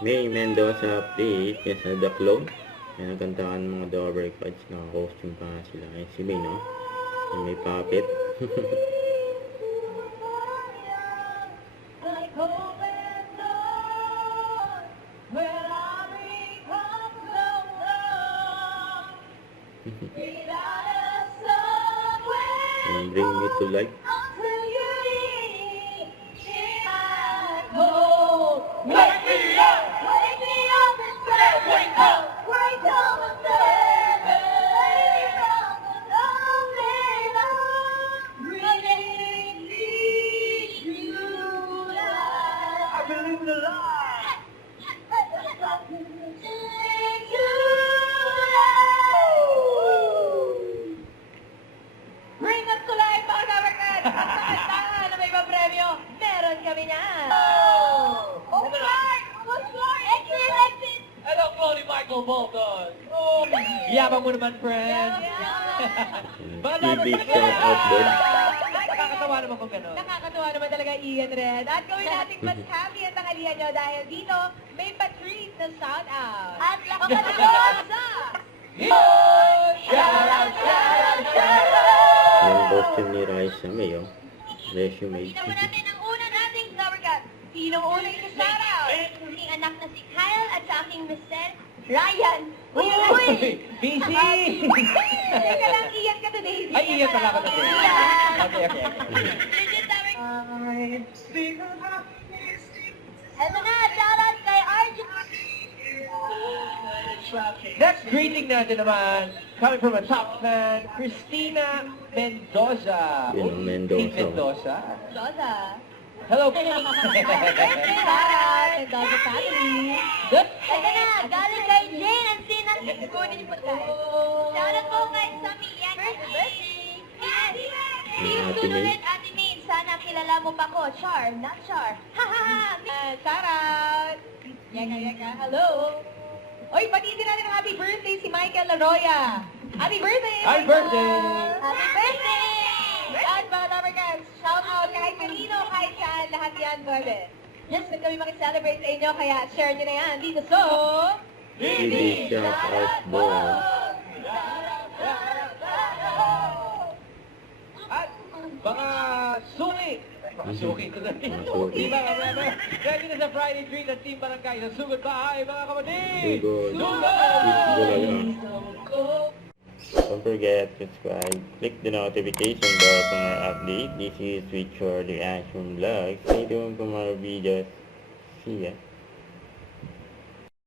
May Mendoza update yan sa The Clone. Yan ang kantaan ng mga Dover Cards. Naka-costume pa nga sila. Ay, si May, no? Yung may puppet. And bring me to life. Bring us to life, mga kabarkad! At sa kantahan na may papremyo, meron kami niyan! Oh, Clark! Oh, Clark! Exit! Hello, Chloe Michael Bolton! Oh, yabang mo naman, friend! TV shout out board. Nakakatawa naman kung gano'n. Nakakatuwa naman talaga, Ian Red. At gawin natin mas happy ang tanghalian nyo dahil dito may pa-treat na shout out. At lakas sa... Yung costume ni Raisa May, oh. Resume. Tingnan mo natin ang una nating kabarkad. Sinong unang shout out? Aking anak na si Kyle at sa aking mister, Ryan. Uy! Busy! Teka lang, Ian ka today. Ay, Ian pala ako today. Ian. Okay. Legit tower. Eto na, shoutout kay Arjun. Next greeting natin naman, coming from a top fan, Christina Mendoza. Yun, Oh, Mendoza. Team Mendoza. Doza. Hello. Shoutout kay Doza family. Eto na, galing kay Jane and Sinan. Kunin po tayo. Shoutout po kay Samian. Happy birthday. Team Ate May. Sunulit, Ate May. Sana kilala mo pa ko. Char, not Char. Ha ha ha. Shoutout. Yaka. Hello. Oy, patiin natin ang happy birthday si Michael Laroya. Happy birthday! Happy Michael! birthday! Happy birthday! At mga Lovercats, shout out kahit kanino, kahit saan, lahat yan pwede. Yes, kami makiselebrate sa inyo, kaya share nyo na yan dito sa... TV shout out board. At mga suki. Mga suki ito na. Mga suki. Diba, ready na sa Friday treat ng Team Barangay sa Sugod Bahay, mga kapatid! Sugod. Sugod! Don't forget to subscribe. Click the notification bell for more update. This is Richard Reaction Vlog. Stay tuned for more videos. See ya.